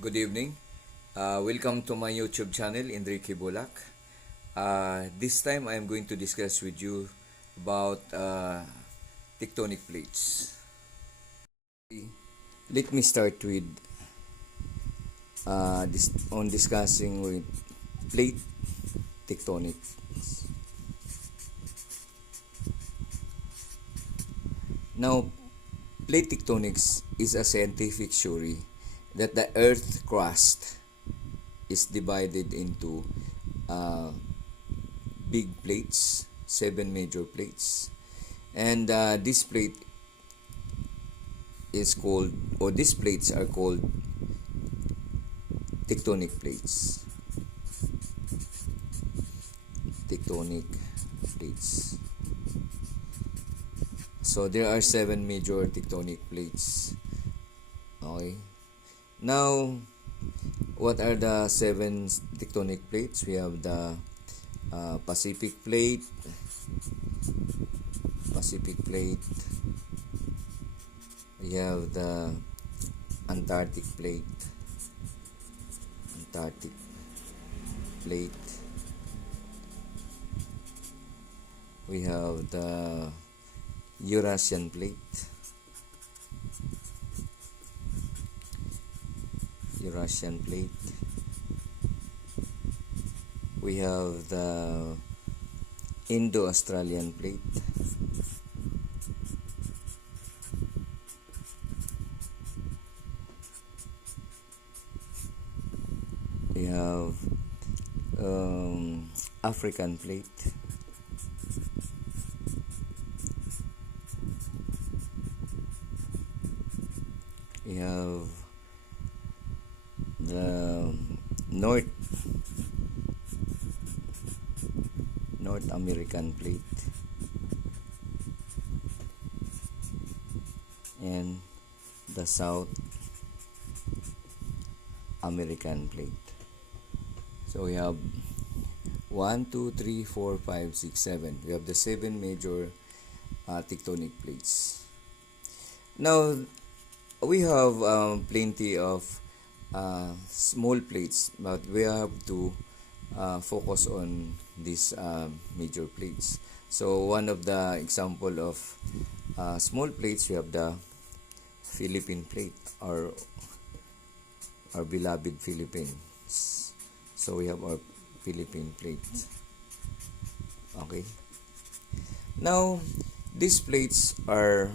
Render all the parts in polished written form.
Good evening. Welcome to my YouTube channel, Enrique Bulak. This time I am going to discuss with you about tectonic plates. Let me start with discussing with plate tectonics. Now, plate tectonics is a scientific theory that the Earth crust is divided into uh, big plates, seven major plates, and this plate is called, or these plates are called tectonic plates. Tectonic plates. So there are seven major tectonic plates. Okay. Now, what are the seven tectonic plates? We have the Pacific plate, Pacific plate. We have the Antarctic plate, Antarctic plate. We have the Eurasian plate, Eurasian plate. We have the Indo-Australian plate. We have African plate. We have the North American plate and the South American plate. So we have 1, 2, 3, 4, 5, 6, 7. We have the seven major tectonic plates. Now, we have plenty of small plates, but we have to focus on these major plates. So one of the example of small plates, we have the Philippine plate, or our beloved Philippines. So we have our Philippine plate. Okay. Now, these plates are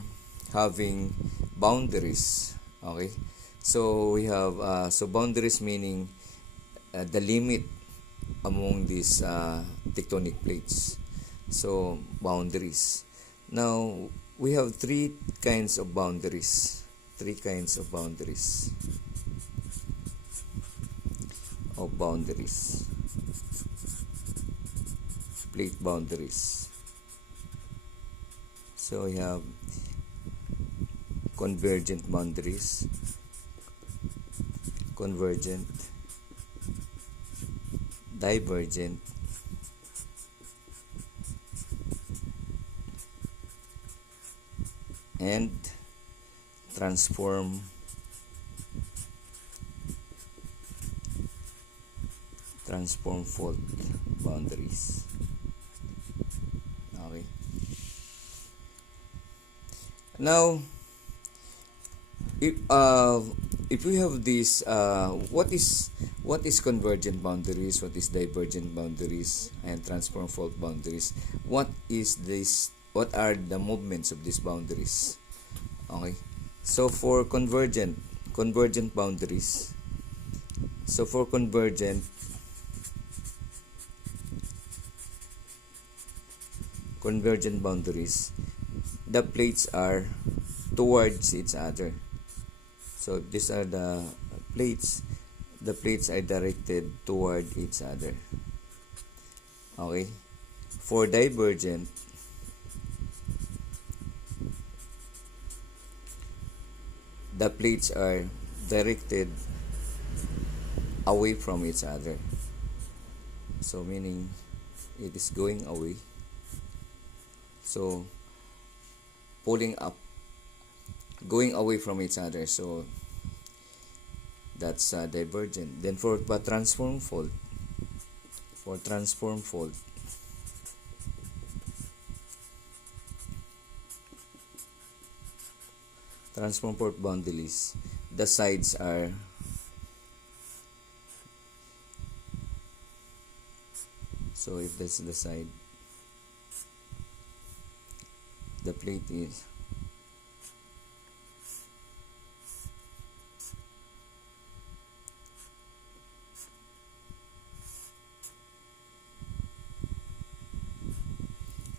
having boundaries. Okay. So we have boundaries, meaning the limit among these tectonic plates. So boundaries. Now we have three kinds of boundaries. Three kinds of boundaries. Plate boundaries. So we have convergent boundaries, convergent, divergent, and transform fault boundaries. Okay. Now, if we have this, what is convergent boundaries, what is divergent boundaries, and transform fault boundaries? What is this? What are the movements of these boundaries? Okay. So for convergent boundaries. So for convergent boundaries, the plates are towards each other. So these are the plates. The plates are directed toward each other. Okay. For divergent, the plates are directed away from each other. So meaning it is going away. So pulling up, going away from each other. So That's divergent. Then for transform fault, for transform fault, transform fault boundaries, the sides are, so if that's the side, the plate is,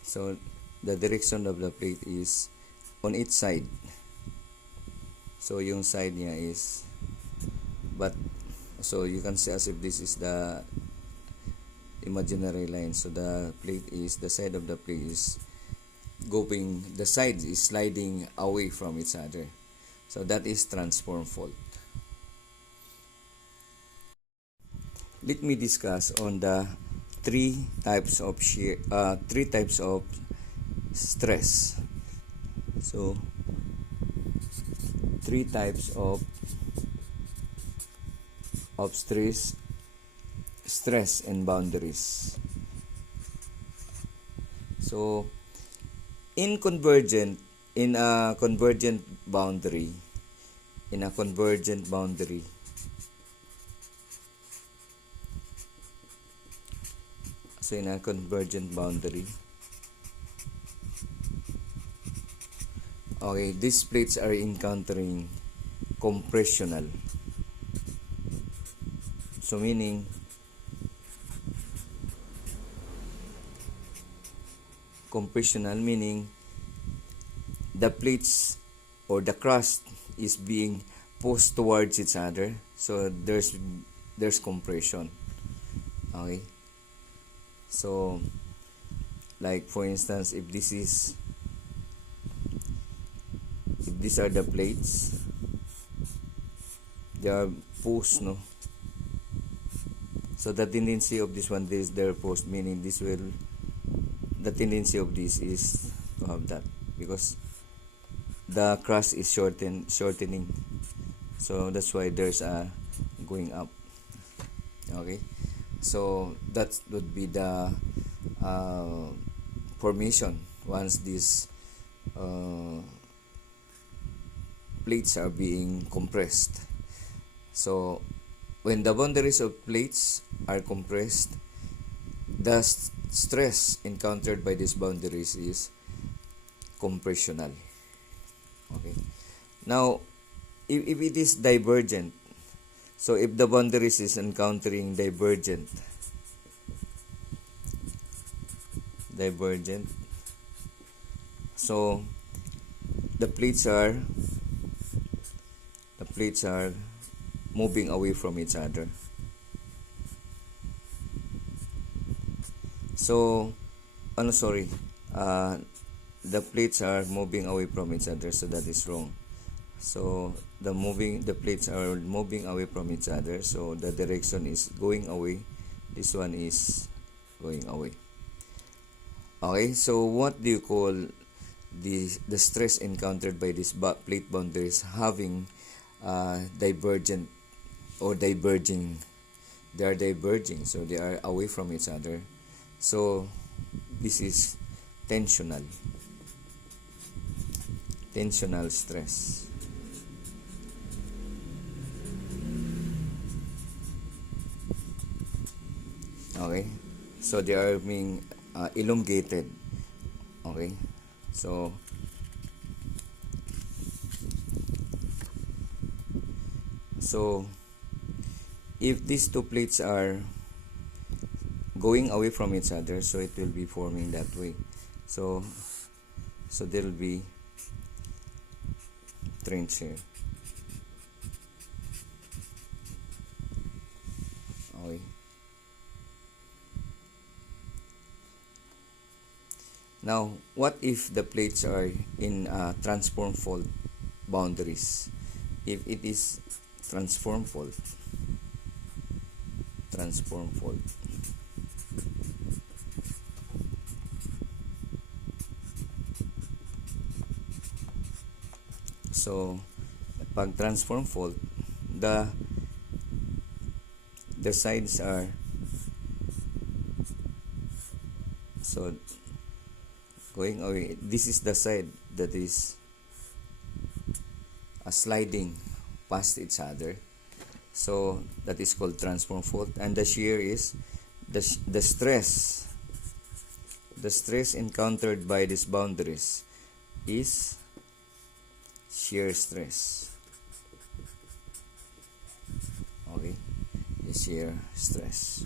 so the direction of the plate is on each side. So yung side niya is, but so you can see as if this is the imaginary line. So the plate is, the side of the plate is going, the sides is sliding away from each other. So that is transform fault. Let me discuss on the three types of stress. So three types of stress and boundaries. So in a convergent boundary, so in a convergent boundary, okay, these plates are encountering compressional. So meaning, compressional meaning the plates or the crust is being pushed towards each other. So there's compression. Okay. So like for instance, if these are the plates, they are pushed, no? So the tendency of this one is their post, meaning this will, the tendency of this is to have that, because the crust is shortening. So that's why there's a going up. Okay. So that would be the formation once these plates are being compressed. So when the boundaries of plates are compressed, the stress encountered by these boundaries is compressional. Okay. Now, if it is divergent, so if the boundaries is encountering divergent, so the plates are moving away from each other. So the plates are moving away from each other, so that is wrong. So the plates are moving away from each other, so the direction is going away. This one is going away. Okay, so what do you call the stress encountered by these plate boundaries having divergent or diverging? They are diverging, so they are away from each other. So this is tensional stress. Okay, so they are being elongated. Okay, so if these two plates are going away from each other, so it will be forming that way. So there will be trench here. Okay. Now, what if the plates are in transform fault boundaries? If it is transform fault, so pag transform fault, the the sides are, so going away, this is the side that is sliding past each other, so that is called transform fault. And the shear is the stress encountered by these boundaries is shear stress. Okay, the shear stress.